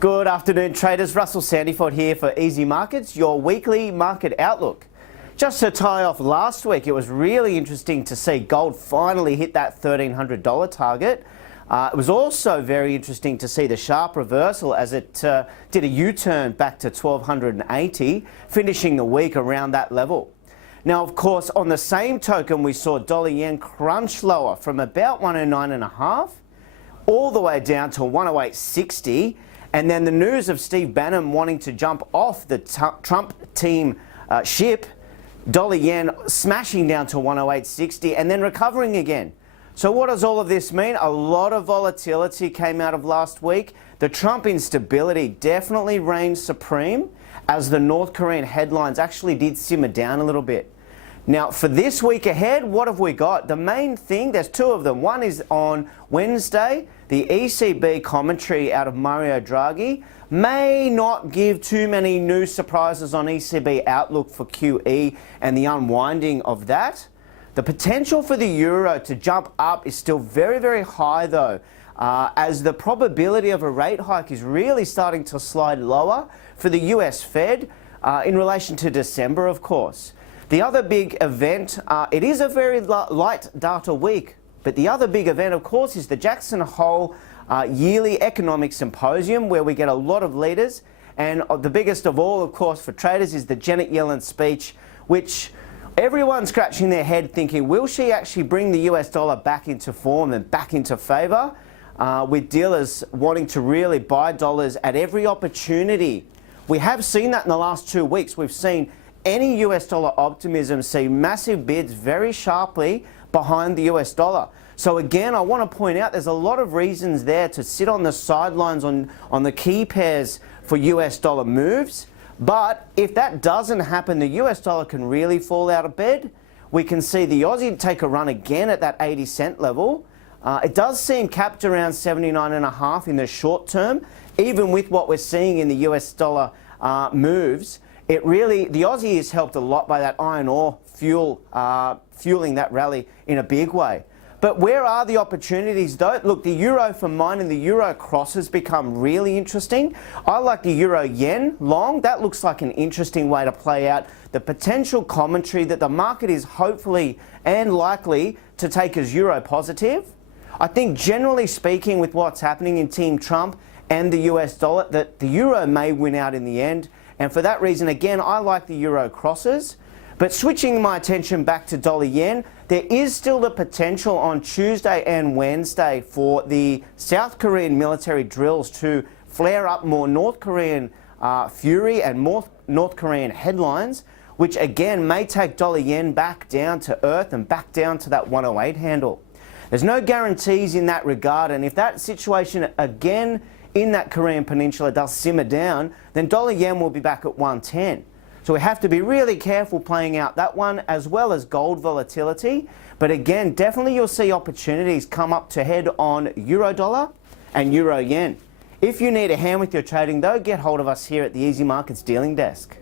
Good afternoon, traders. Russell Sandiford here for Easy Markets, your weekly market outlook. Just to tie off last week, it was really interesting to see gold finally hit that $1,300 target. It was also very interesting to see the sharp reversal as it did a U-turn back to 1,280, finishing the week around that level. Now, of course, on the same token, we saw dollar yen crunch lower from about 109.5 all the way down to 108.60. And then the news of Steve Bannon wanting to jump off the Trump team ship, dollar yen smashing down to 108.60 and then recovering again. So what does all of this mean? A lot of volatility came out of last week. The Trump instability definitely reigned supreme as the North Korean headlines actually did simmer down a little bit. Now, for this week ahead, what have we got? The main thing, there's two of them. One is on Wednesday, the ECB commentary out of Mario Draghi may not give too many new surprises on ECB outlook for QE and the unwinding of that. The potential for the euro to jump up is still very, very high though, as the probability of a rate hike is really starting to slide lower for the US Fed in relation to December, of course. The other big event, it is a very light data week, but the other big event, of course, is the Jackson Hole yearly economic symposium, where we get a lot of leaders. And the biggest of all, of course, for traders is the Janet Yellen speech, which everyone's scratching their head thinking, will she actually bring the US dollar back into form and back into favour, with dealers wanting to really buy dollars at every opportunity? We have seen that in the last 2 weeks. We've seen any US dollar optimism see massive bids very sharply behind the US dollar. So again, I want to point out there's a lot of reasons there to sit on the sidelines on the key pairs for US dollar moves. But if that doesn't happen, the US dollar can really fall out of bed. We can see the Aussie take a run again at that 80-cent level. It does seem capped around 79.5 in the short term, even with what we're seeing in the US dollar moves. It really, the Aussie is helped a lot by that iron ore fueling that rally in a big way. But where are the opportunities though? Look, the euro for mine and the euro cross has become really interesting. I like the euro yen long. That looks like an interesting way to play out the potential commentary that the market is hopefully and likely to take as euro positive. I think generally speaking, with what's happening in Team Trump and the US dollar, that the euro may win out in the end. And for that reason, again, I like the euro crosses. But switching my attention back to dollar yen, there is still the potential on Tuesday and Wednesday for the South Korean military drills to flare up more North Korean fury and more North Korean headlines, which again may take dollar yen back down to earth and back down to that 108 handle. There's no guarantees in that regard, and if that situation again in that Korean peninsula does simmer down, then dollar yen will be back at 110. So we have to be really careful playing out that one, as well as gold volatility. But again, definitely you'll see opportunities come up to head on euro dollar and euro yen. If you need a hand with your trading though, get hold of us here at the Easy Markets dealing desk.